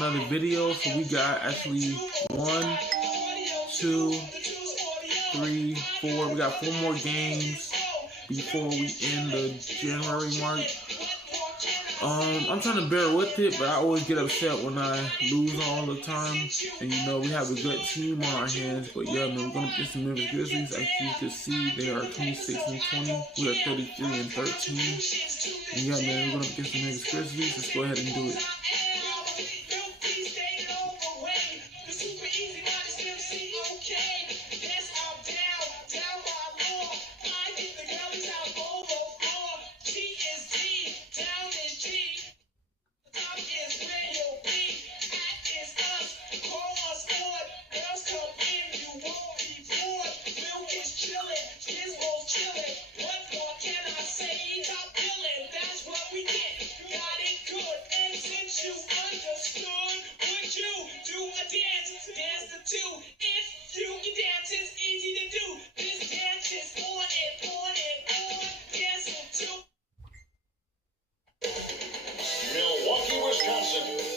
another video. So we got actually 1, 2, 3, 4. We got 4 more games before we end the January mark. I'm trying to bear with it, but I always get upset when I lose all the time. And you know, we have a good team on our hands. But yeah, man, we're going to get some Memphis Grizzlies. As you can see, they are 26-20. We are 33-13. And yeah, man, we're going to get some Memphis Grizzlies. Let's go ahead and do it.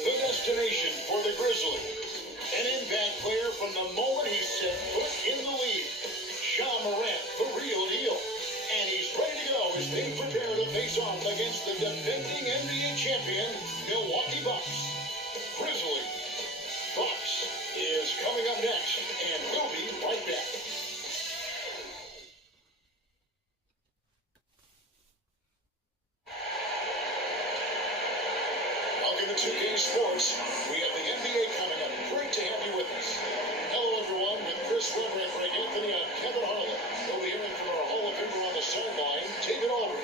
Destination for the Grizzlies. An impact player from the moment he set foot in the league. Ja Morant, the real deal. And he's ready to go as they prepare to face off against the defending NBA champion, Milwaukee Bucks. Grizzlies. Bucks is coming up next, and we'll be right back. Welcome to 2K Sports. We have the NBA coming up. Great to have you with us. Hello, everyone. With Chris Webber, Greg Anthony, and Kevin Harlan. We'll be hearing from our Hall of Famer on the sideline, David Aldridge.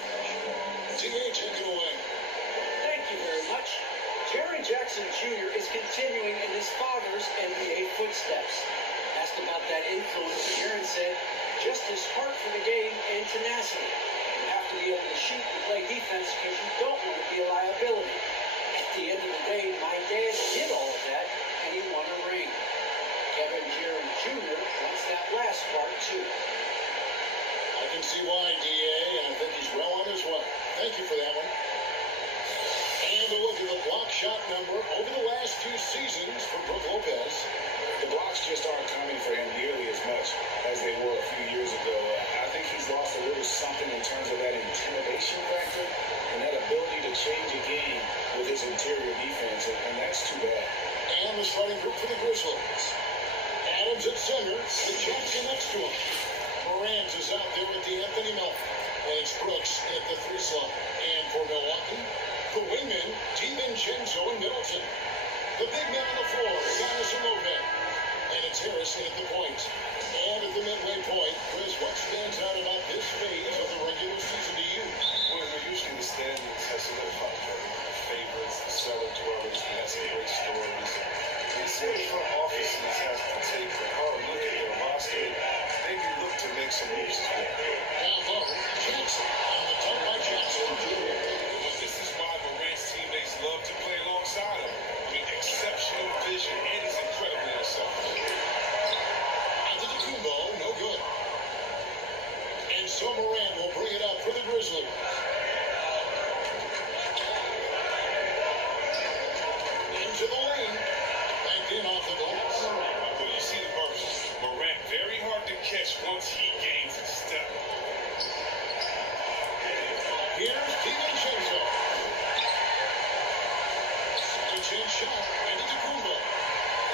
TA, take it away. Thank you very much. Jaren Jackson Jr. is continuing in his father's NBA footsteps. Asked about that influence, Jaren said, just his heart for the game and tenacity. You have to be able to shoot and play defense because you don't want to be a liability. At the end of the day, my dad did all of that, and he won a ring. Kevin Jaren Jr. wants that last part, too. I can see why, DA, and I think he's well on his way. Thank you for that one. And a look at the block shot number over the last few seasons for Brook Lopez. The blocks just aren't coming for him nearly as much as they were a few years ago. I think he's lost a little something in terms of that intimidation factor and that ability to change a game with his interior defense, and that's too bad. And the starting group for the Grizzlies. Adams at center, with Jackson next to him. Morant is out there with the Anthony Melton. And it's Brooks at the 3 slot. And for Milwaukee, the wingmen, DiVincenzo and Middleton. The big man on the floor, Giannis and Lopez. And it's Harrison at the point. And at the midway point, Chris, what stands out about this phase of the regular season to you? Well, usually the standings have solidified for the favorites, the cellar dwellers, and that's some great stories. This front offices has to take a hard look at their roster, maybe look to make some moves as well. Now look, Jackson, on the top by Jackson. Well, this is why Morant's teammates love to play alongside him. I mean, exceptional vision and he's incredibly unselfish. Antetokounmpo, no good. And so Morant will bring it up for the Grizzlies. Into the lane. Banked in off the glass. Well, you see the burst. Morant very hard to catch once he gains a step. Here's DiVincenzo. Second chance shot. Antetokounmpo.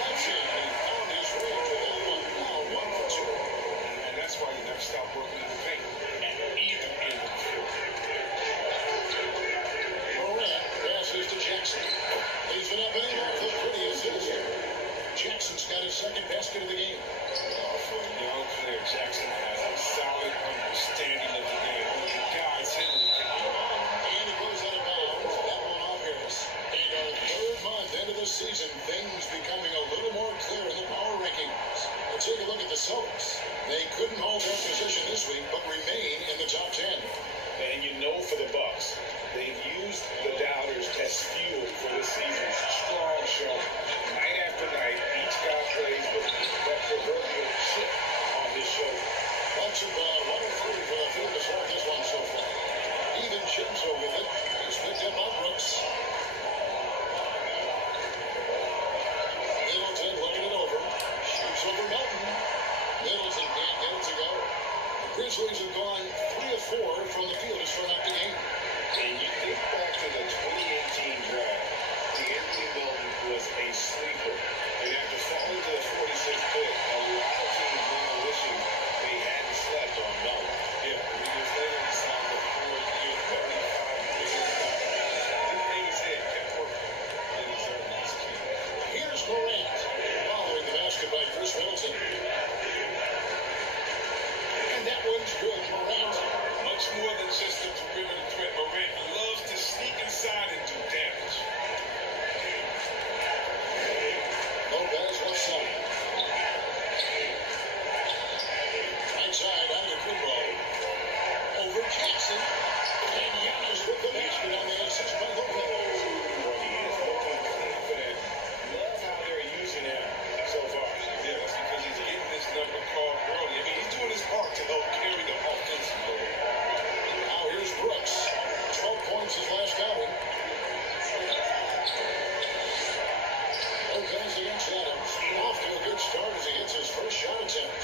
That's it. He found his way to the one. Now 1 for 2. And that's why you never stop working in the paint at either end of the floor. Morant passes to Jackson. He's been up and in off the prettiest hits. Jackson's got his second basket of the game. For a young player, Jackson has a solid understanding of the game. The guys handle the game. And it goes out of bounds. That one off Harris. And our third month into the season, things becoming a little more clear in the power rankings. Let's take a look at the Celtics. They couldn't hold their position this week, but remain in the top 10. And you know for the Bucks, they've used the doubters as fuel for this season's strong show. Night after night, each guy plays with that proverbial chip on his shoulder. Bucks about 1 for the field to start this one so far. DiVincenzo with it. He's picked up on Brooks. Grizzlies have gone 3 of 4 from the field to start out the game. And you think back to the 2018 draft, Anthony Melton was a sleeper. And after falling to the 46th pick, a lot of teams were wishing they hadn't slept on Melton. Yeah, 3 years later, he signed a 4-year, $35 million. Didn't hang his head, kept working. And he's earned his key. Here's Morant, following the basket by Chris Middleton. And that one's good, Morant. Much more than just a perimeter threat. Morant loves to sneak inside and do damage. Lopez left side. Right side out of Kumbo. Over Jackson. And Giannis with the basket on the assist by Lopez. Well, he is looking confident. Love how they're using him so far. Yeah, that's because he's getting this number called early. I mean, he's doing his part to help carry the offensive load. Now here's Brooks. 12 points his last outing. Lopez against Adams. Off to a good start as he hits his first shot attempt.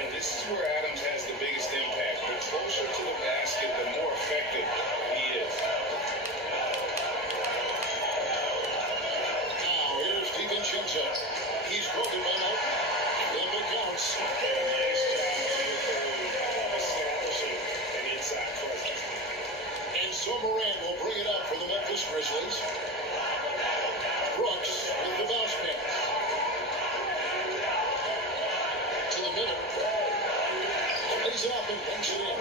And this is where Adams has the biggest impact. The closer to the basket, the more effective he is. Now here's DiVincenzo. He's broken by Melton. And it counts. Nice job of establishing an inside presence. And so Morant will bring it up for the Memphis Grizzlies. Brooks with the bounce pass. To the middle. Lays it up and brings it in.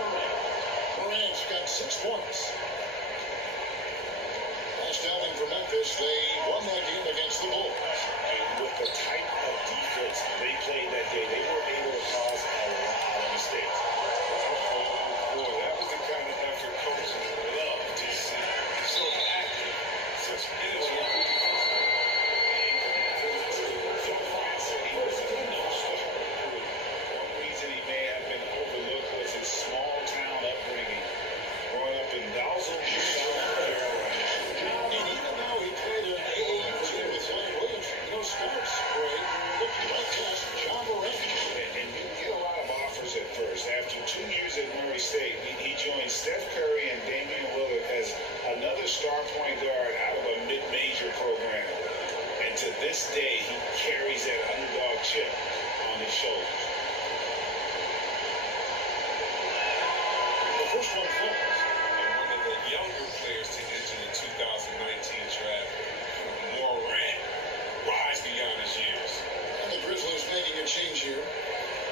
Morant's got 6 points. Last outing for Memphis, they won that game against the Bulls. And with the type of defense they played that day, they were able to cause a lot of mistakes. Boy, that was the kind of effort coaches love to see. So active, such energy. One reason he may have been overlooked was his small town upbringing, growing up in Dalzell, South Carolina. And even though he played an AAU team with Zion Williams, starts great. Looking like this, John Morant. And you get a lot of offers at first. After 2 years at Murray State, he joined Steph Curry and Damian Lillard as another star point guard out of a mid-major program. And to this day, he carries that underdog chip on his shoulders. The first one falls. And one of the younger players to enter the 2019 draft, Morant, rise beyond his years. And the Grizzlies making a change here.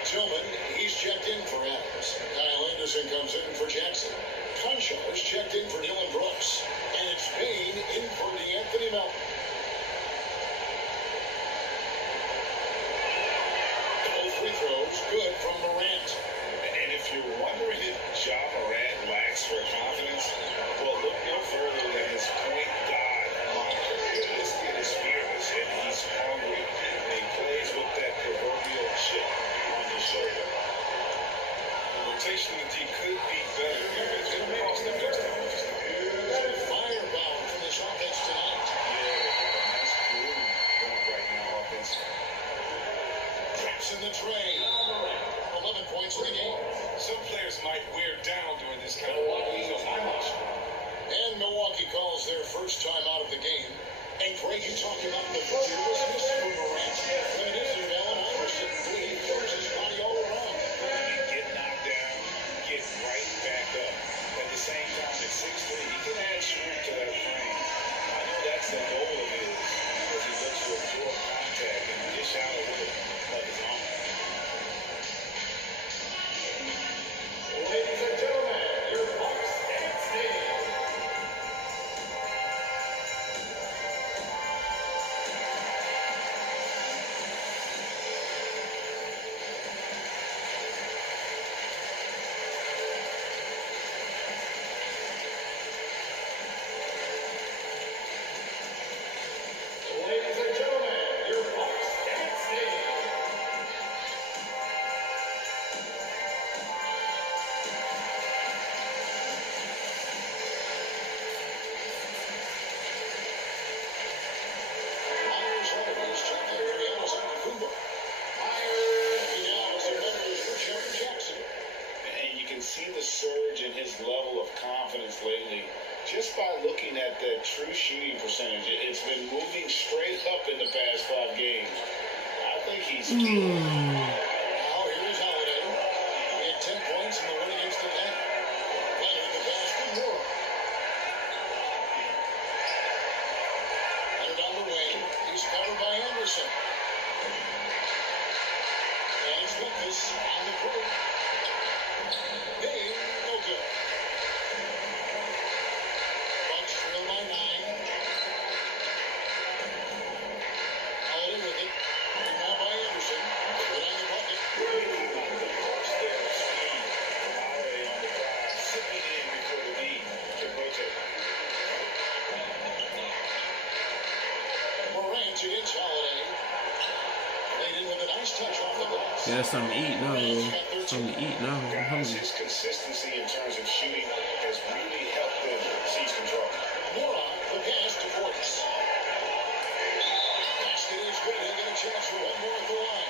Tillman, he's checked in for Adams. Kyle Anderson comes in for Jackson. Conchar is checked in for Dylan Brooks. And it's Payne in for Anthony Melton. All free throws good from Morant. And if you're wondering if Ja Morant lacks for confidence, well, look no further than his point guard moniker. This kid is fearless and he's hungry. And he plays with that proverbial chip on his shoulder. The rotation of the D could be better here. It's going to cost them next time. Fireball from this offense tonight. Yeah, they got a nice groove going right now offensively. Jackson the tray. 11 points in the game. Some players might wear down during this kind of walking. And Milwaukee calls their first time out of the game. And Greg, you talked about the fearlessness for Morant. When it isn't Allen Iverson, he throws his body all around. You get knocked down, get right back up. At the same time, at 6'3", he can add strength to that frame. I know that's the goal of his, as he looks to absorb contact and dish out a little of his own. Ladies and gentlemen, your Bucks and Stadium. Now here's Holiday. He had 10 points in the win against the Tech. Finally the pass to Moore. Headed down the wing. He's covered by Anderson. And it's Memphis on the court. Hey, no good. Bucks trail by 9. Holiday with it. Now by Anderson. Put on the bucket. Morant against Holiday. Laid in with a nice touch off the glass. Yeah, that's something to eat now. Something to eat now. I'm Guys, hungry. his consistency in terms of shooting has really helped them seize control. Moore, the pass to Portis. Basket is good. He'll get a chance for one more at the line.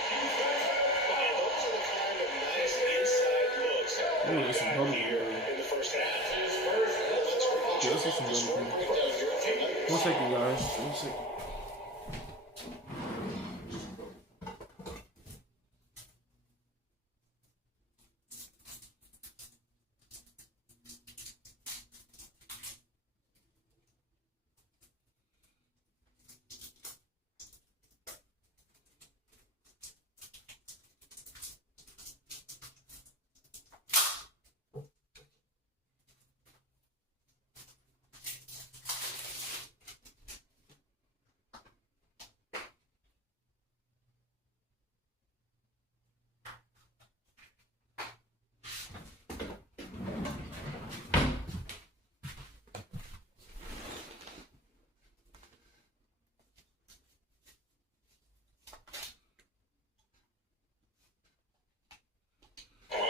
Those are the kind of nice inside looks Ooh, that's some bubble here gum. in the first half. Yeah, let's see some bubble gum. 1 second, guys. 1 second.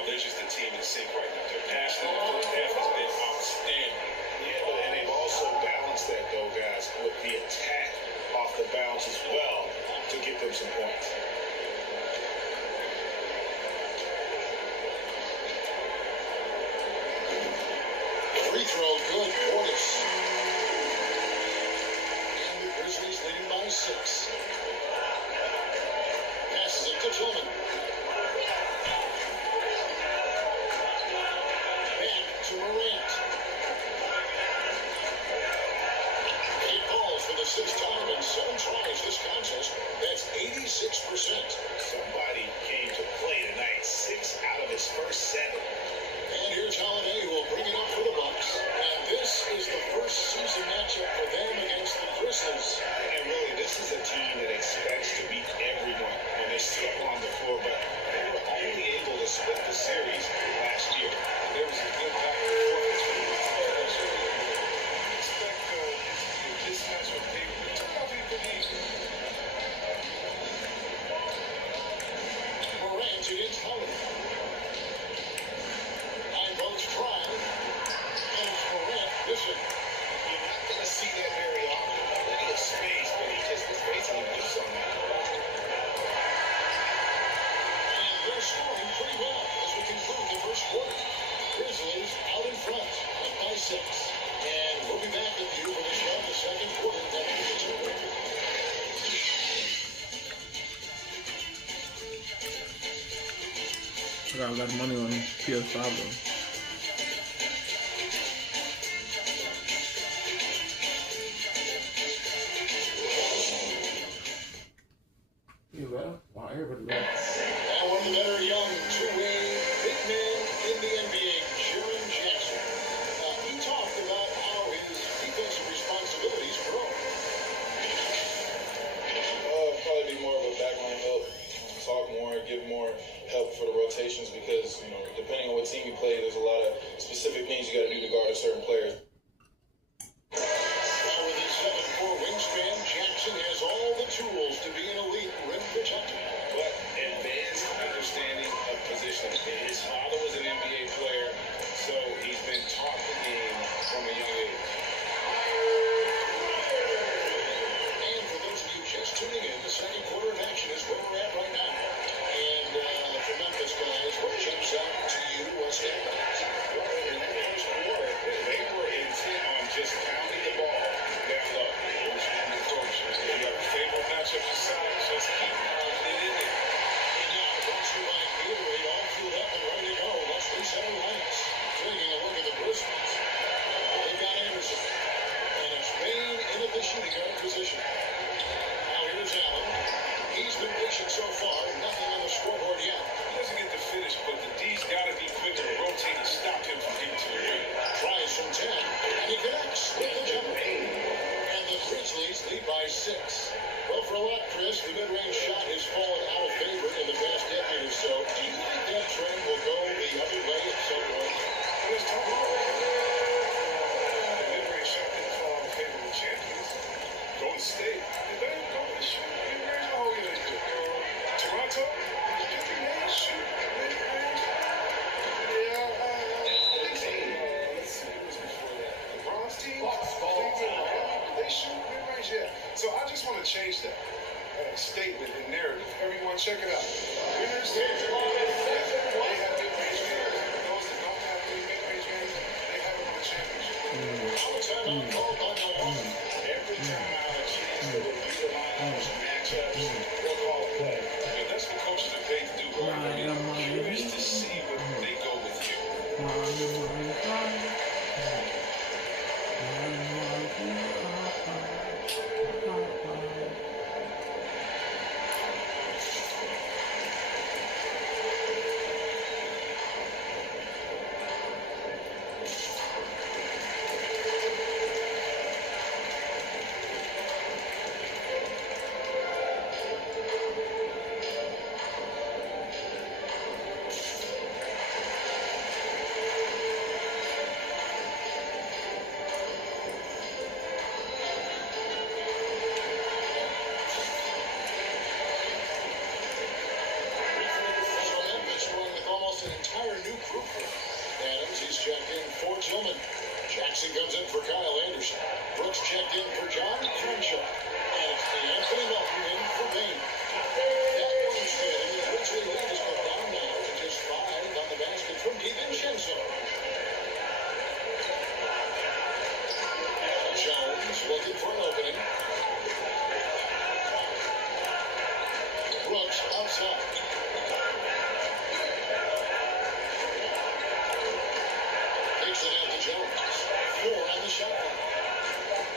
They're just a team in sync right now. Their passing in the first half has been outstanding. Yeah, and they've also balanced that, though, guys, with the attack off the bounce as well to get them some points. Free throw good. Portis. And the Grizzlies leading by 6. Passes it to Tillman. Back to Morant. 8 balls for the 6th time and 7 tries this contest. That's 86%. Somebody came to play tonight. 6 out of his first 7. And here's Holiday who will bring it up for the Bucks. And this is the first season matchup for them against the Grizzlies. And really, this is a team that expects to beat everyone when they step on the floor, but they were only able to split the series last year. There was a good back and forth between the two. Expect this matchup to turn out to be pretty easy. Morant against Holiday. 9 votes tried. And it's Morant missing. You're not going to see that very often. Plenty of space, but he just was basically loose on that. And they're scoring pretty well as we conclude the first quarter. Grizzlies out in front up by 6. And we'll be back with you when we start the second quarter. I got a lot of money on PS5 though. You better? Wow, everybody left. Now one of the better young two-way big men in the NBA, Jaren Jackson. He talked about how his defensive responsibilities grow. Probably be more of a backline help, talk more, give more help for the rotations because, depending on what team you play, there's a lot of specific things you got to do to guard a certain player. Now with his 7'4" wingspan, Jackson has all the tools to be an elite rim protector. But advanced understanding of positioning. His father was an NBA player, so he's been taught the game from a young age. And for those of you just tuning in, the second quarter of action is where we're at right now. And for Memphis guys, what jumps out to you? What's that? Well, in that first quarter, they were in so far, nothing on the scoreboard yet. He doesn't get the finish, but the D's got to be quick to rotate and stop him from getting to the ring. Tries from 10, and he connects with the jumper. And the Grizzlies lead by 6. Well, for a lot, Chris, the mid-range shot has fallen out of favor in the past decade or so. Do you think that trend will go the other way at some point? Well, let's talk about it. The mid-range shot didn't fall in favor of the champions. Golden State, they didn't go to shoot mid-range. Oh, yeah, they did. Toronto, did they shoot mid-range? Yeah, let's see, who was before that? LeBron's team? Did they shoot mid-range? Yeah. So I just want to change that statement and narrative. Everyone, check it out. Winners, they have mid-range games. Those that don't have mid-range games, they haven't won a championship. Every time I have a chance to review the lineups, matchups, we'll call a play. And that's what coaches are paid to do. I'm curious to see what they go with you. Jackson comes in for Kyle Anderson. Brooks checked in for John Crenshaw. And it's the Anthony Melton in for Bain. That one's good. The Grizzly lead is cut down now to just 5 on the basket from DiVincenzo. Jones looking for an opening. Brooks outside. Takes it out to Jones. 4 on the shot clock.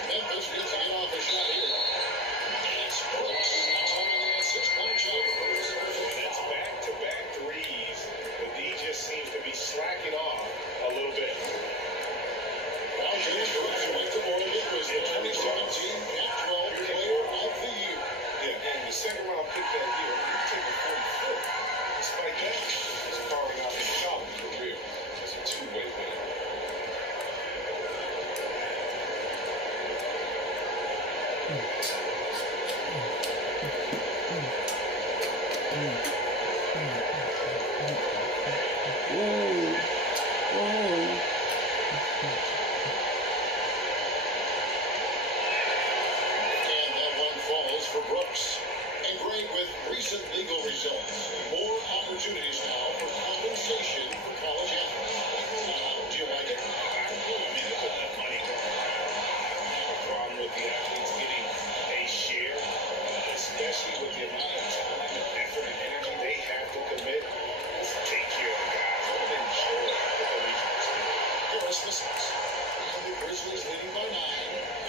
Memphis needs to get off a shot here. And it's Brooks. That's on the 6-point shot. That's back-to-back threes. The D just seems to be slacking off a little bit. Now James Brooks went to Oregon was the 2017 Pac-12 Player of the Year. Yeah, and the second round pick that year, he took a 40-foot. Despite that, he's carving out his solid career as a two-way winner. And that one falls for Brooks. And great with recent legal results. More opportunities now for compensation for college athletes. Do you like it? I mean, they put enough money going. I don't have a problem with the athletes getting a share, especially with the amount of time, effort, and energy they have to commit. Let's take care of the guys. Let them enjoy the collegiate experience. Harris misses. And the Grizzlies leading by 9.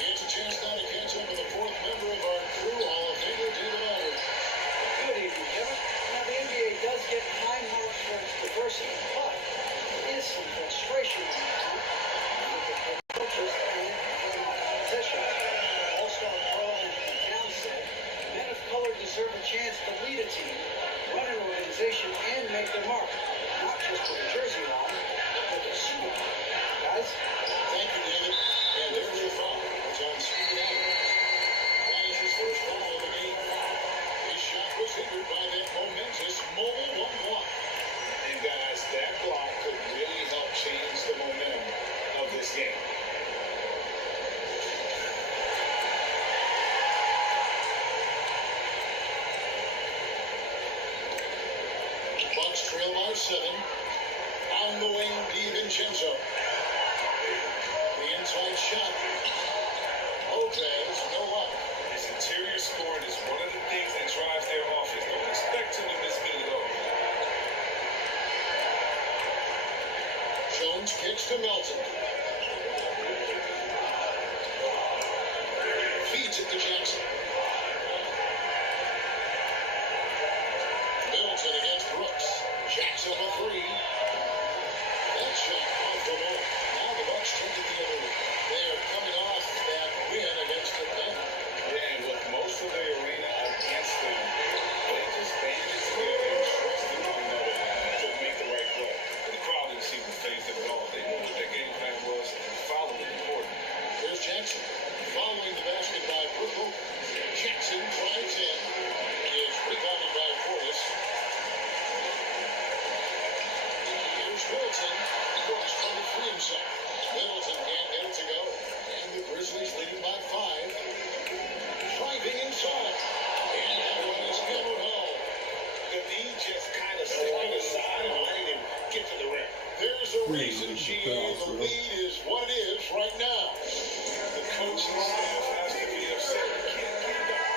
Gets a chance now to catch up with the 4th member of our crew, Hall of Famer David Aldridge. Good evening, Kevin. Now, the NBA does get high marks for its diversity, but there is some frustration on the front with the head coaches and competition. All-star pro Anthony Towns said, men of color deserve a chance to lead a team, run an organization, and make their mark, not just with a jersey on, but with a Super Bowl. Guys? Thank you, David. And there's your foul. It's on Steven Adams. That is his first foul of the game. His shot was hindered by that momentous mobile one block. And guys, that block could really help change the momentum of this game. Bucks trail by 7. On the wing, DiVincenzo. The inside shot. Lopez, no luck. His interior scoring is one of the things that drives their offense. Don't expect him to miss many of those. Jones kicks to Melton. Feeds it to Jackson. GA, the lead is what it is right now. The coaching staff has to be upset. You can't get back.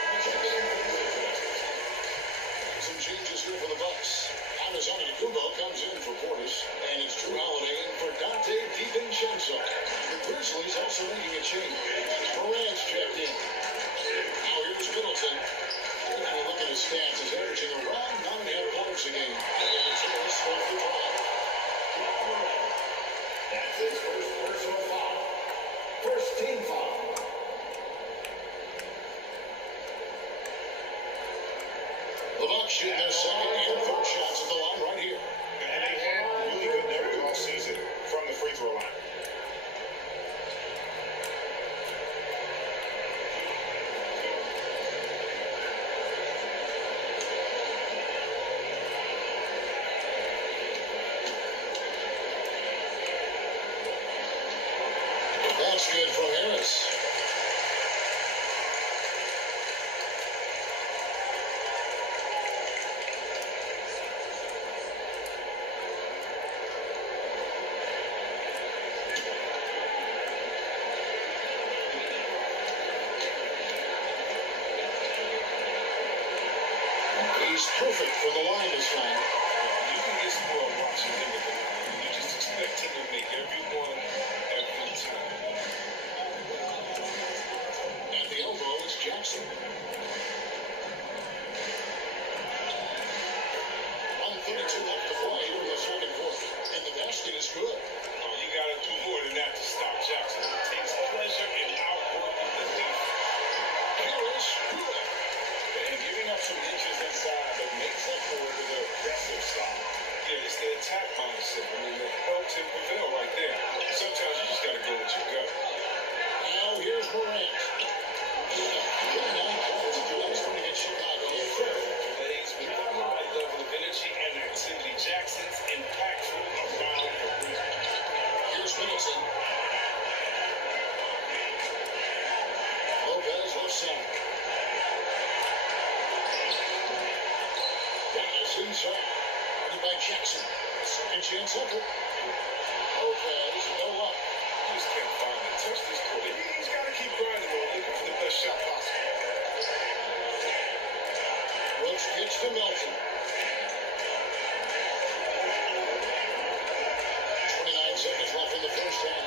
Some changes here for the Bucks. Amazon Kumbo comes in for Portis, and it's Drew Holiday in for Dante DiVincenzo. The Grizzlies also making a change. Morant's checked in. Now here's Middleton. Taking a look at his stats, he's averaging around 9.5 points a game. And it's almost off the draw. That's his first personal foul. First team foul. The Bucks shoot their second and third shots at the line right here. And they had really good numbers all season from the free throw line. That's good from Harris. He's perfect for the line this time. You can get spoiled watching him at the line. You just expect him to make every one every time. At the elbow, it's Jackson. 1:32 left to play here in the second quarter. And the basket is good. Oh, you got to do more than that to stop Jackson. He takes pleasure in outworking the defense. Harris, good. And giving up some inches inside, but makes up for it with an aggressive stop. Yeah, it's the attack mindset. I mean, that helps him prevail right there. Sometimes you just got to go with your gut. Now here's Morant. 29 points. That's going to get Chicago. Plays with a high level of energy and activity. Jackson's impactful around the rim. Here's Middleton. Lopez left side. Dallas inside. Guarded by Jackson. Second chance effort. Lopez, no luck. Just can't find it. Touch this court. He's got to keep grinding on, looking for the best shot possible. Brooks gets to Melton. 29 seconds left in the first half.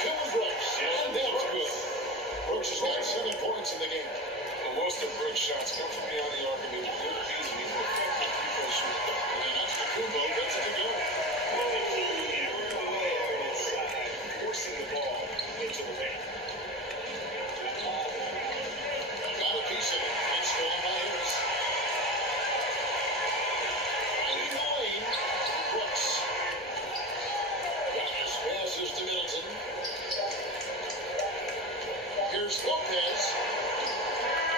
Kevin Brooks, and that's good. Brooks has got 7 points in the game. Well, most of Brooks' shots come from beyond the arc, and they're good easily for effective free-throw shooting. And that's the Kumbo gets it to go. Forcing the ball into the paint. Got a piece of it. It's stolen by Harris. And Lane, Brooks. Dallas passes to Middleton. Here's Lopez.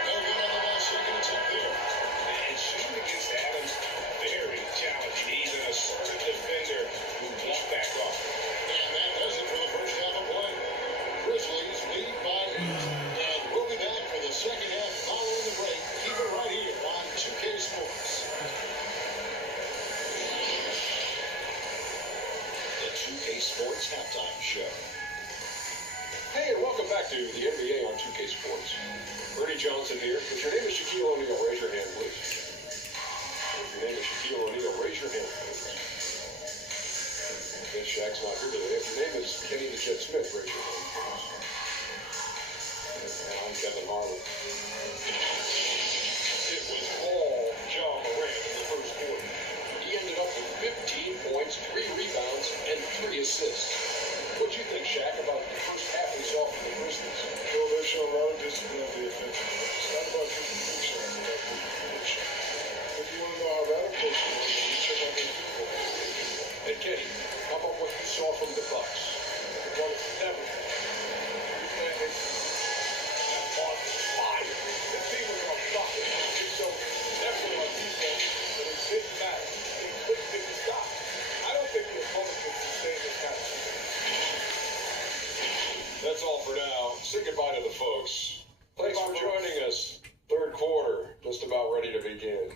No good on the last second attempt there. And shooting against Adams, very challenging. He's an assertive defender who won't back off. And that does it for the first half of play. Grizzlies lead by 8. And we'll be back for the second half following the break. Keep it right here on 2K Sports. The 2K Sports Halftime Show. Hey, and welcome back to the NBA on 2K Sports. Bernie Johnson here. If your name is Shaquille O'Neal, raise your hand, please. If your name is Shaquille O'Neal, raise your hand, please. Okay, Shaq's not here today. If your name is Kenny the Jet Smith, raise your hand, please. And I'm Kevin Harlan. It was all John Morant in the first quarter. He ended up with 15 points, 3 rebounds, and 3 assists. What do you think, Shaq, about the first half we saw from the Grizzlies? Well, they show a lot of discipline on the offensive. It's not about shooting big shots, it's about shooting big shots. If you want to know how that approach is, you check out their people. And Kenny, how about what you saw from the Bucks? Well, never. It's On fire. the team was on bucket. They showed effort on defense, but it didn't matter. They couldn't get the stop. I don't think the opponent can sustain this kind of shooting. That's all for now. Say goodbye to the folks. Thanks for joining us. Third quarter, just about ready to begin.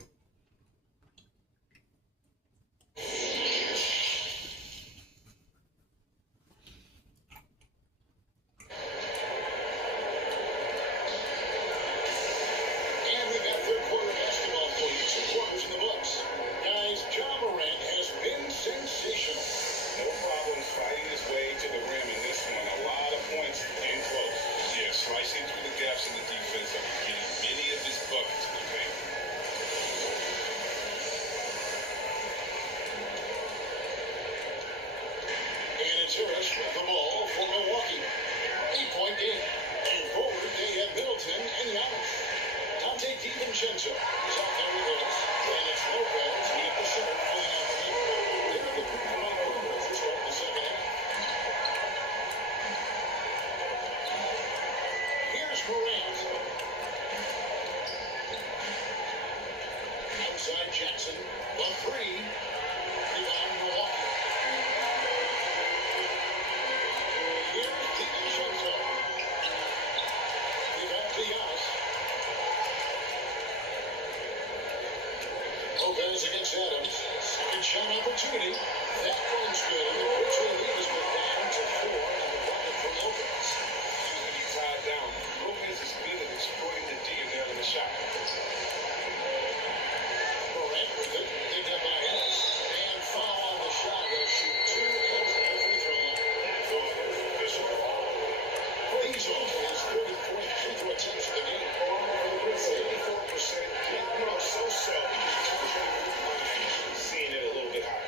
Harris with the ball for Milwaukee. 8-point game. And forward, they have Middleton and Giannis. Dante DiVincenzo is out there with us. And it's Lopez at the center filling out the middle. They're the right numbers to start the second half. Here's Morant. Outside Jackson. The three. Rebound Milwaukee. Here's DiVincenzo. Rebound to Giannis. Lopez against Adams. Second shot opportunity. That one's good. And the Grizzlies lead is put down to 4 and the bucket from Lopez. When he tied down, Lopez is good at exploiting the D and nailing the shot. Morant with it. Picked up by Ellis. And foul on the shot. He'll shoot 2 and from the free throw line. He's off his third and fourth free throw attempts of the game. 84%. So. Seeing it a little bit higher.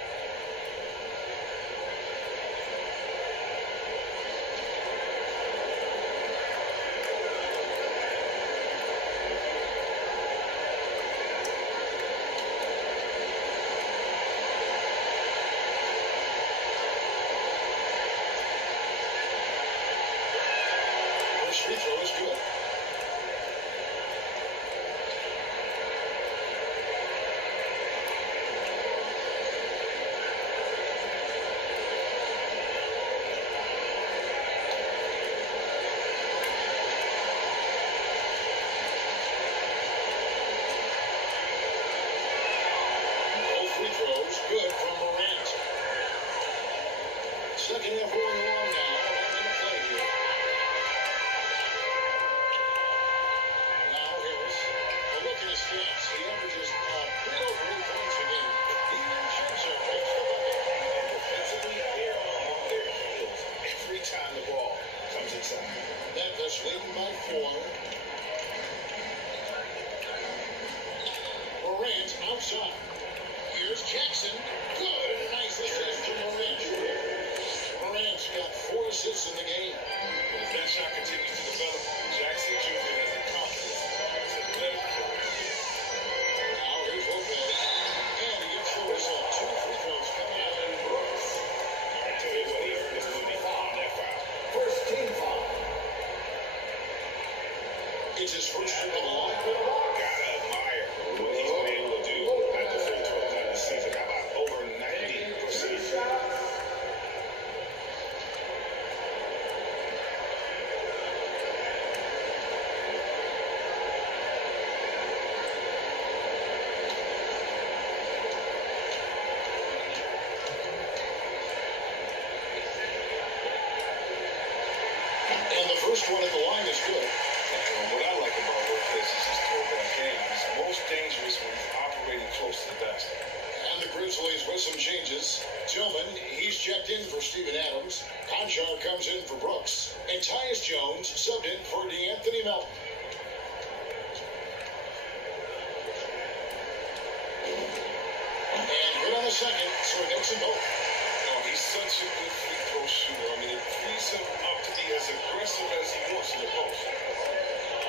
First free throw is good. Both free throws good from Morant. Second half rolling along now. 11 to play here. Now Harris. A look at his stats. He averages a bit over 8 points a game. DiVincenzo takes the bucket. Defensively, they're on their heels every time the ball comes inside. Memphis leading by 4. Morant outside. Here's Jackson. Good. And a nice assist to Morant. Morant's got 4 assists in the game. As that shot continues to develop, Jackson Jr. has the confidence to let it flow. Now here's Lopez. And he gets the whistle. 2 free throws coming out. I tell you what, he earned his money on that foul. First team foul. It's his first trip of the line. Gotta admire what he's been able to do at the free throw line this season. How about over 90%? And the first one at the line is good. And what I like about Lopez is his throwback game. He's most dangerous when he's operating close to the basket. And the Grizzlies with some changes. Tillman, he's checked in for Steven Adams. Conchar comes in for Brooks. And Tyus Jones subbed in for DeAnthony Melton. And good on the second, so he makes them both. Oh, he's such a good free throw shooter. I mean, it frees him up to be as aggressive as he wants in the post.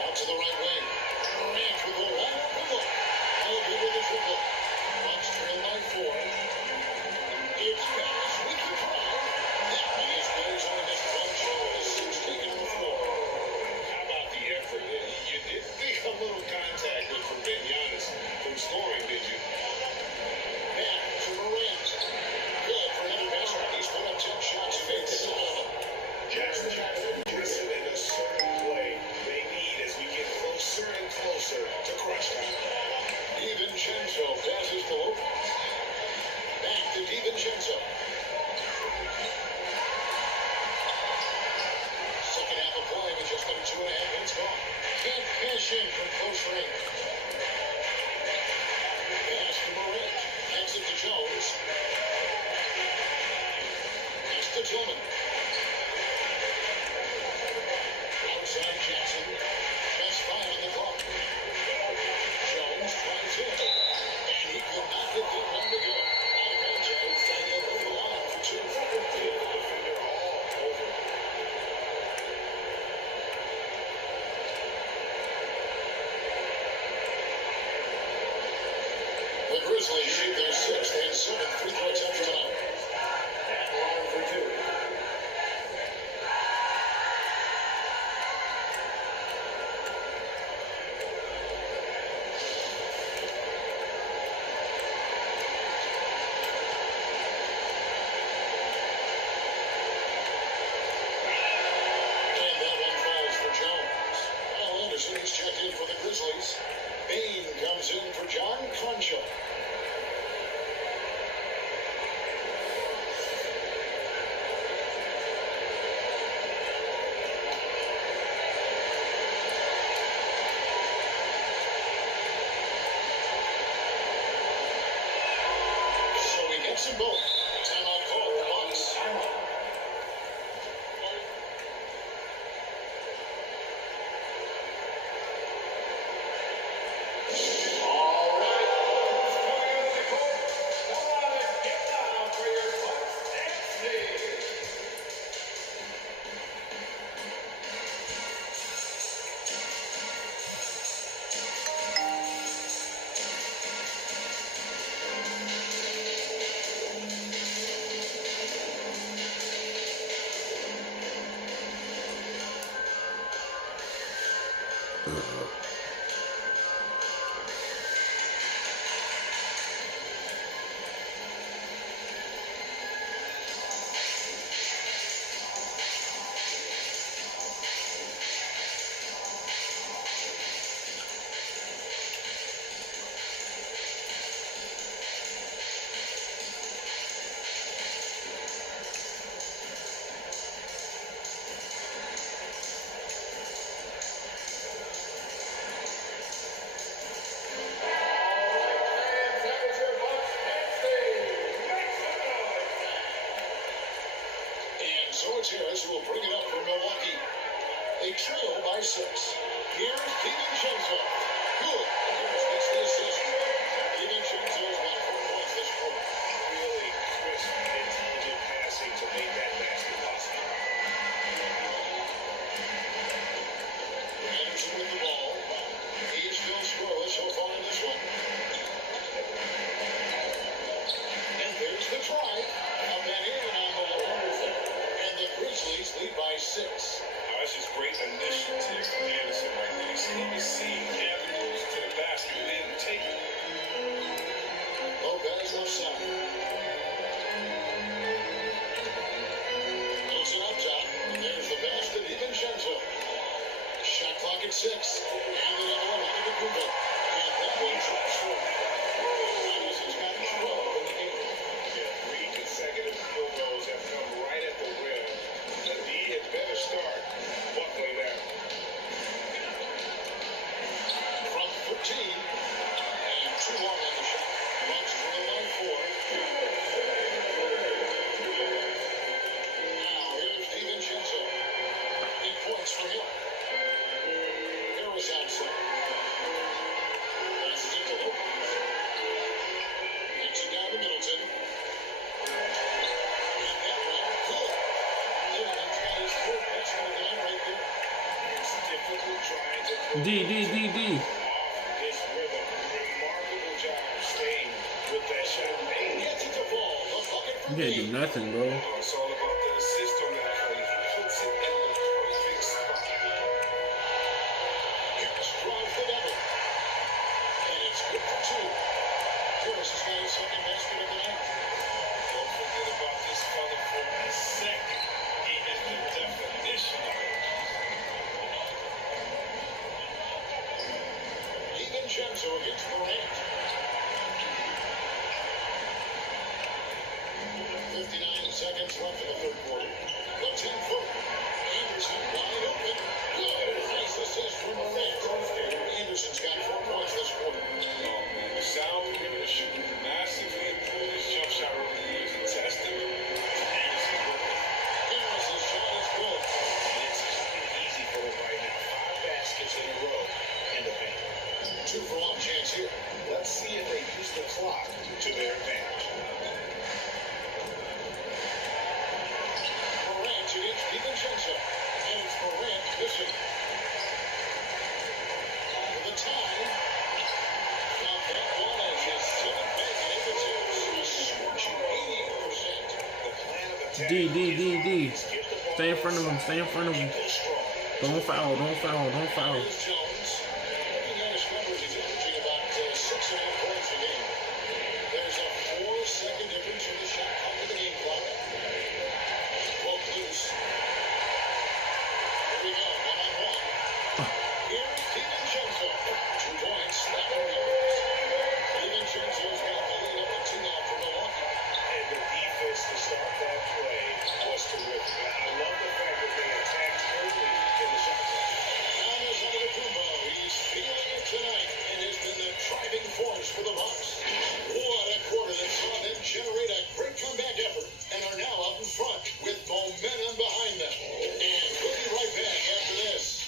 Out to the right wing. Morant with a wide open look. No good with the triple. Bucks trail by 4. It's Paris with the drive. That one is good. He's only missed one shot with his 6 taken on the floor. How about the effort? You did think a little contact would prevent Giannis from scoring, did you? Back to Morant. Good for another basket. He's put up 10 shots and made 7 of them. Jackson aggressive in a certain play they need as we get closer and closer to crunch time. DiVincenzo passes to Lopez. Back to DiVincenzo. Second half of play with just under 2.5 minutes gone. Can't finish in from close range. Pass to Morant. Hands it to Jones. Pass to Tillman. Outside Jackson. Just 5 on the clock. Jones tries it. And he could not get that one to go. Out of contact. And he'll go the line for 2. The defender The Grizzlies shoot their 6th and 7th free throw attempts tonight. At the line for 2. And that one falls for Jones. Al Anderson is checked in for the Grizzlies. Bain comes in for John Concha. So he gets them both. Timeout call for Bucks. All right. Who's coming into the court? Come on and get down for your Bucks Anthony. And Solitaires will bring it up for Milwaukee. They trail by 6. Here's DiVincenzo. Good. Harris gets the assist. DiVincenzo's got 4 points this quarter. Really crisp, intelligent passing to make that basket possible. Anderson with the ball. He is still scoreless so far in this one. And there's the try. Up and in on the wall. And the Grizzlies lead by 6. That's just great initiative from Anderson right there. He's seeing avenues to the basket and then take it. Lopez left side. Wilson up top. And there's the pass to DiVincenzo. Shot clock at 6. And another one out of the Kuba. And that one drops short. Anderson's got 12 in the game. 3 consecutive field goals have come right at the rim. The D had better start. Buckley there. From 13. And 2 long on the shot. Bucks trail by 4. Now here's DiVincenzo. 8 points for him. Harris outside. Passes it to Lopez. Kicks it down to Middleton. And that one, good. Middleton's got his 4th best of the night right there. It's difficult trying to D. off this rhythm. Remarkable job staying with that shot. He gets it to fall. The bucket for You can't do Bain. nothing, bro. It's all about the assist on that play. He puts it in the perfect spot. Harris drives the double. And it's good for 2. Harris has got his 2nd basket of the night. Don't forget about this fella for a second. He is the definition of it. DiVincenzo against Morant. 59 seconds left in the 3rd quarter. The 10-foot. Anderson wide open. Good. Nice assist from Morant. Anderson's got 4 points this quarter. Oh, man. The sound perimeter shooting massively improved his jump shot over the years. He tested him. Anderson with it. Harris's shot is good. And it's easy for him right now. 5 baskets in a row in the paint. 2 for 1 chance here. Let's see if they use the clock to their advantage. Morant against D. Stay in front of him. Stay in front of him. Don't foul. Don't foul. Don't foul. Jones, looking at his numbers, he's averaging about 6.5 points a game. There's a 4-second difference in the shot clock of the game clock. Broke loose. Here we go, one-on-one. Here's DiVincenzo. 2 points, that one goes. DiVincenzo's got the lead up to 2 now for Milwaukee. And the defense to start that play was terrific. I love the fact that they attacked early in the shot clock. Giannis Antetokounmpo, he's feeling it tonight and has been the driving force for the Bucks. What a quarter that saw them generate a great comeback effort and are now out in front with momentum behind them. And we'll be right back after this.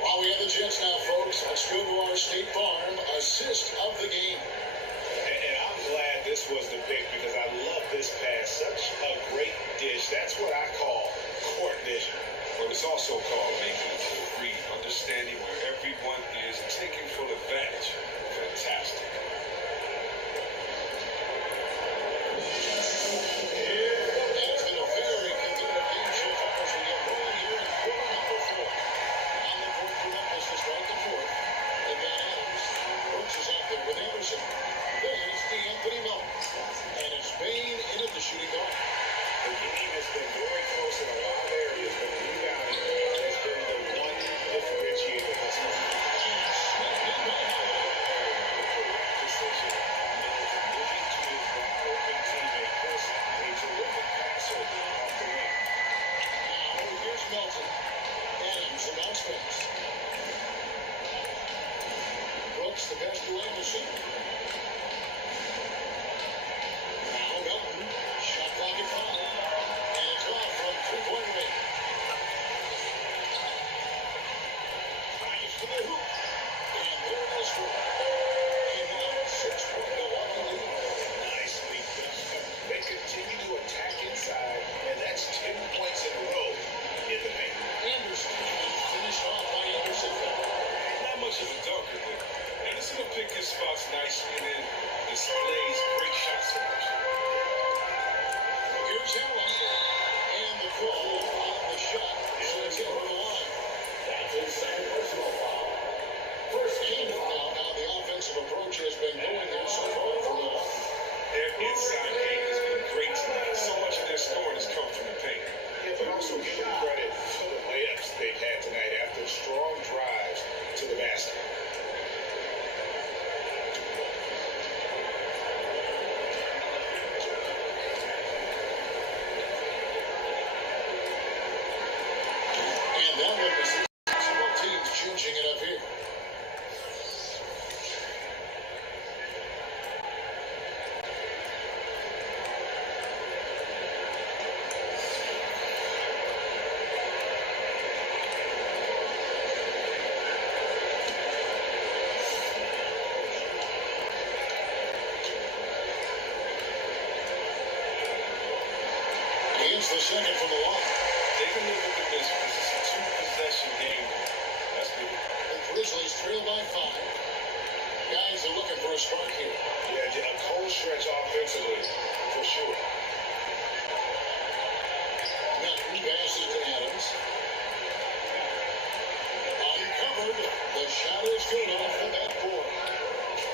While we have the Jets now, folks, let's go to our State Farm assist of the game. And I'm glad this was the pick because I love this pass. Such a great dish. That's what I call court vision. But it's also called making it for read, understanding where everyone is and taking full advantage. Fantastic. And it's been a very competitive game so far as we get rolling here in quarter number 4. On the court for Memphis to start the fourth. They've got Adams. Brooks is out there with Anderson. There's Anthony Melton. And it's Bain in at the shooting guard. The game has been very close in a lot of areas, but the rebounding has been the one differentiator this month. Decision on Middleton moving to his wide open teammate Chris, a terrific passer off the wing. Now, here's Melton. Adams, the bounce pass. Brooks, the pass to Anderson. Now Melton, shot clock at 5. And it's off from three-point range. Drives to the hoop. And there it is for and now 6-point Milwaukee lead. Nicely done. They continue to attack inside, and that's 10 points in a row in the paint. Anderson finished off by Anderson. Not much of a dunker, but Anderson will pick his spots nicely and then displays great shot selection. Here's Allen. And the call on the shot. So it's over the line. That's his second personal foul. First game foul. Now the offensive approach has been going there so far for Milwaukee. Their inside game has been great tonight. So much of their scoring has come from the paint. Yeah, but also give them credit for the layups they've had tonight after strong drives to the basket. And that one was several teams changing it up here. It's the second from the line. They can live with this because it's a 2-possession game. That's good. The Grizzlies trail by 5. Guys are looking for a spark here. Yeah, a cold stretch offensively, for sure. Melton passes to Adams. Uncovered. The shot is good off the backboard.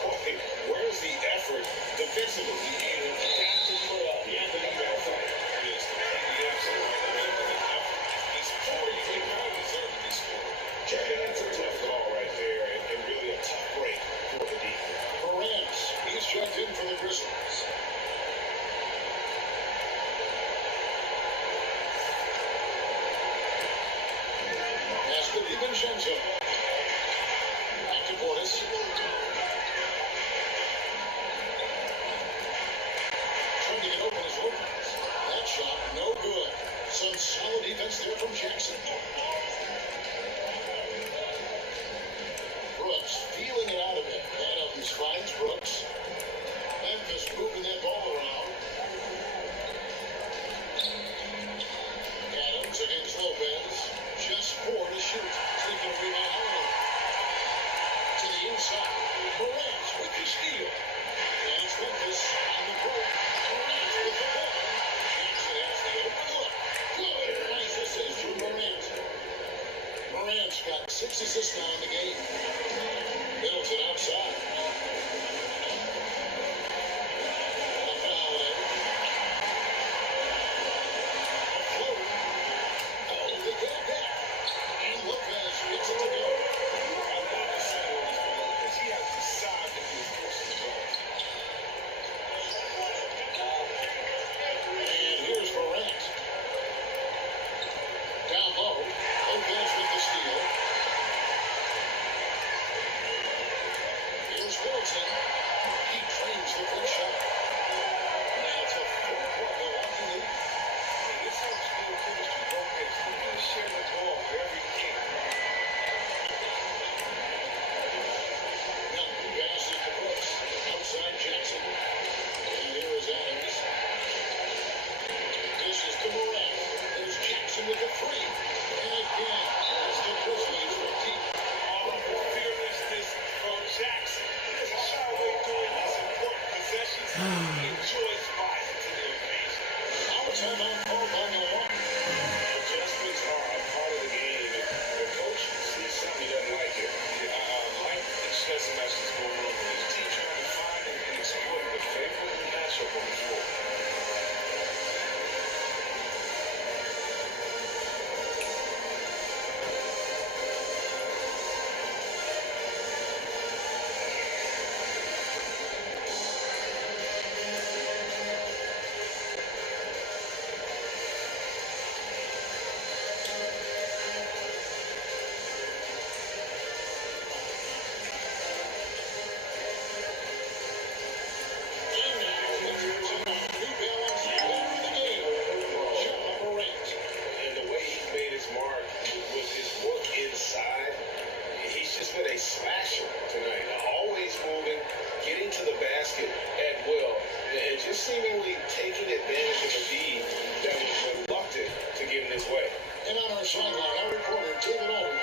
Boy, where's the effort defensively? He got to put up the Anthony Melton. Yes, completely absolutely. This 40 pound deservedly scored. That's a tough call right there, and really a tough break for the defense. Morant, he's checked in for the Grizzlies. Pass to DiVincenzo. Back to Portis. Trying to get open his opens. That shot, no good. Some solid defense there from Jackson. Brooks feeling it out of it. Adams finds Brooks. Memphis moving that ball around. Adams with the three. And again, as the Grizzlies from deep. All the more fearlessness from Jackson. He doesn't shy away doing these important possessions. He enjoys rising to the occasion. Now a timeout called by Milwaukee. Adjustments are a part of the game. If the coach sees something he doesn't like it. Like the chess match that's going on with his team, trying to find and exploit the favorable matchup on the floor. And the way he made his mark with his work inside, he's just been a slasher tonight. Always moving, getting to the basket at will, and just seemingly taking advantage of a lead that was reluctant to get in his way. And on our sideline, our reporter, David Alden.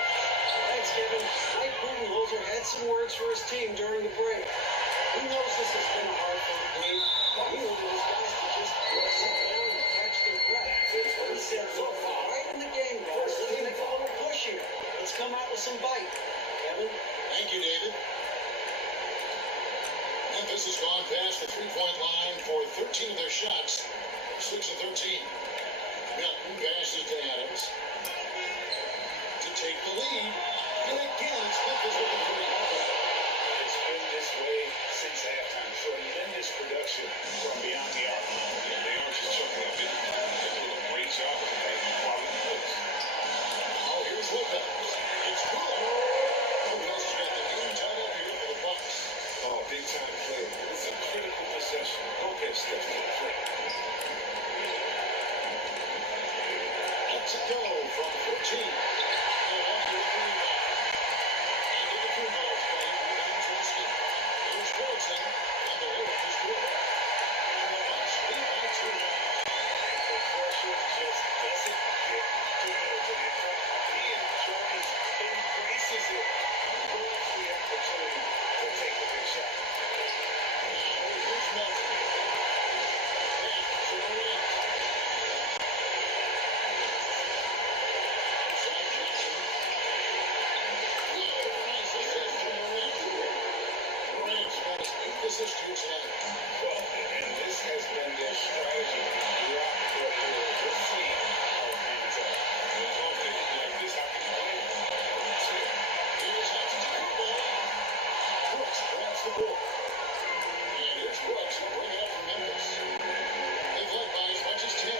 Thanks, Kevin. Mike Budenholzer had some words for his team during the break. He knows this has been a hard-fought game. He wanted his guys to just sit down and catch their breath. He said, look, right in the game, guys. Let's make a little push here. Let's come out with some bite. Kevin? Thank you, David. Memphis has gone past the three-point line for 13 of their shots. 6 of 13. Milton passes to Adams to take the lead. And again, it's Memphis with the three. It's been this way since halftime. So tremendous production from beyond the arc. And they aren't just chucking up in. They do a great job of making quality plays. Oh, here's Lopez. It's good. Lopez has got the game tied up here for the Bucks. Oh, big time play. It's a critical possession. Lopez steps to the plate. Let's go from 14. Milwaukee with the rebound. And to the two balls playing with an entrance scheme. Here's Wilson, and the layup is good. And the Bucks lead by 2. The pressure just doesn't get to Middleton. In fact, he enjoys, embraces it, loves the opportunity to take the big shot. Here's Melton. Back to Morant. Inside Jackson. Nice assist from Morant. Morant's got his 8th assist here tonight. Well, and this has been their strategy throughout the quarter. We'll see how it pans out. As long as they hit like this, how can you win? That's it. Here's Hudson's quick ball. Brooks grabs the board. And here's Brooks to bring it up for Memphis. They've led by as much as 10.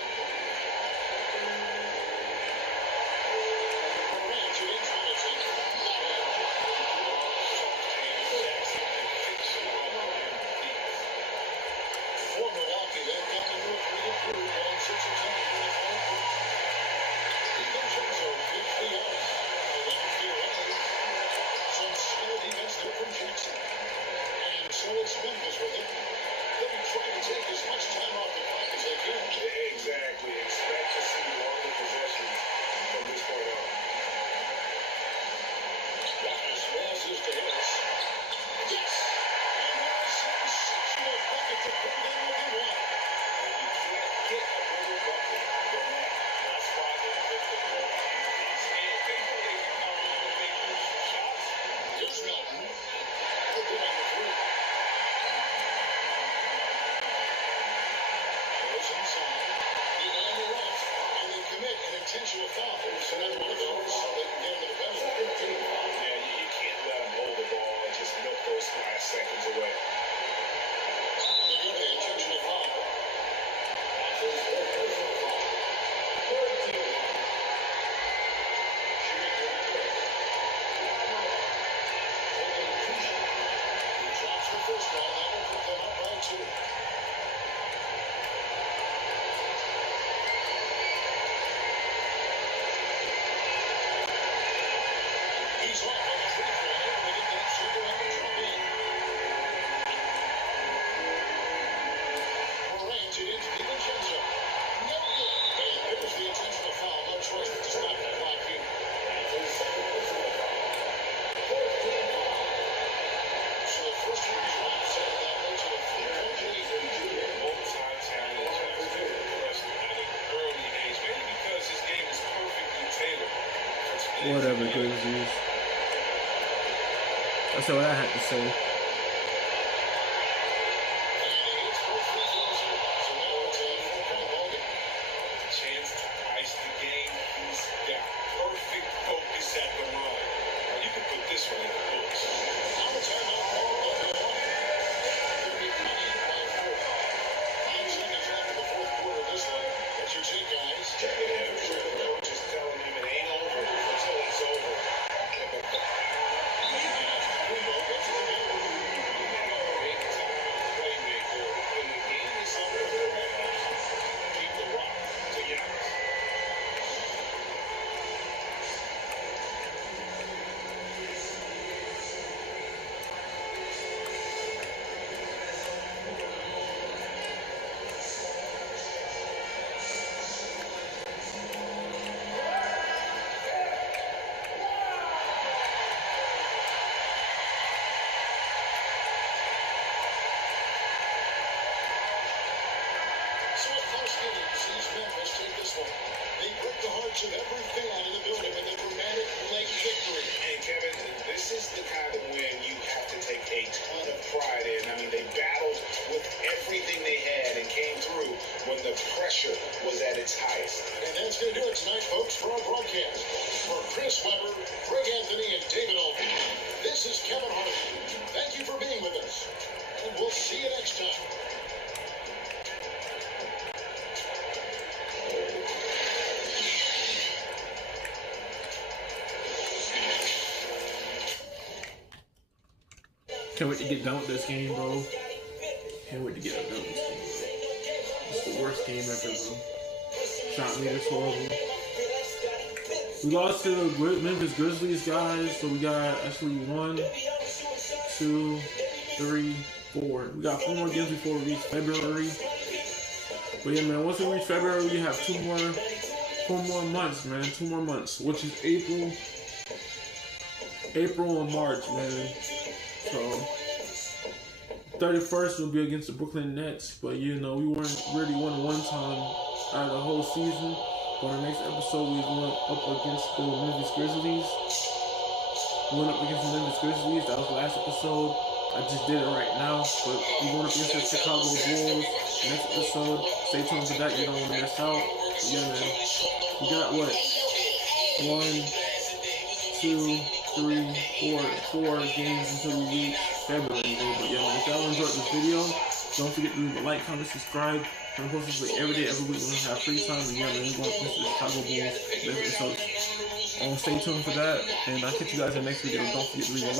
Morant against Middleton. For Milwaukee, they've come into a 3-2, going 6 of 10 in the fourth quarter. DiVincenzo gets the ice. 11 feet away. Some solid defense there from Jackson. And so it's Memphis with it. They'll be trying to take as much time off the clock as they can. Exactly. Expect to see longer possessions from this point on. Last passes to Harris. Yes! And what a sensational bucket to put them within one. You can't get a better bucket than that. That's why they put the ball in his hand. They know they can count on when they push some shots. Here's Melton. The good on the three. Goes inside. Behind the left. And they commit an intentional foul. So another one of those so they can get into the penalty. Yeah, you can't let him hold the ball and just milk those last seconds away. And they go to the intentional foul. He drops the first one. That will put them up by 2. He's off on the free throw. They're going to get that circle up and drop in. Morant it into DiVincenzo. No good. And there's the intentional foul by Trey. Whatever, Grizzlies. That's all I had to say. Chance to ice the game. He's got perfect focus at the line. Now you can put this one in the books. Check it out. The coach is telling him it ain't over until it's over. Big time playmaker. When the game is over, keep the rock to Giannis. So a close game sees Memphis take this one. They broke the hearts of every fan in the building with a dramatic late victory. And Kevin, this is the kind of win you have to take a ton of pride in. I mean, they battled with everything they had and came through when the pressure was at its highest. And that's going to do it tonight, folks, for our broadcast. For Chris Webber, Greg Anthony, and David Olden, this is Kevin Hart. Thank you for being with us, and we'll see you next time. Can't wait to get done with this game, bro. Can't wait to get done with this game. It's the worst game ever, bro. Shot me this horrible. We lost to the Memphis Grizzlies, guys. So we got actually 1, 2, 3, 4. We got 4 more games before we reach February. But yeah, man, once we reach February, we have 4 more months, man. 2 more months, which is April and March, man. So 31st will be against the Brooklyn Nets, but you know we weren't really won one time out of the whole season. But the next episode we went up against the Memphis Grizzlies. We went up against the Memphis Grizzlies. That was the last episode. I just did it right now, but we're going up against the Chicago Bulls. Next episode, stay tuned for that. You don't want to miss out. But yeah, man, we got what? 1, 2, 3, 4 games until we reach February, bro. But yeah, man, if y'all enjoyed this video, don't forget to leave a like, comment, subscribe. I'm posting this like every day, every week when I have free time. And yeah, man, we're going to the Chicago Bulls. So stay tuned for that, and I'll catch you guys in the next video. Don't forget to leave a like.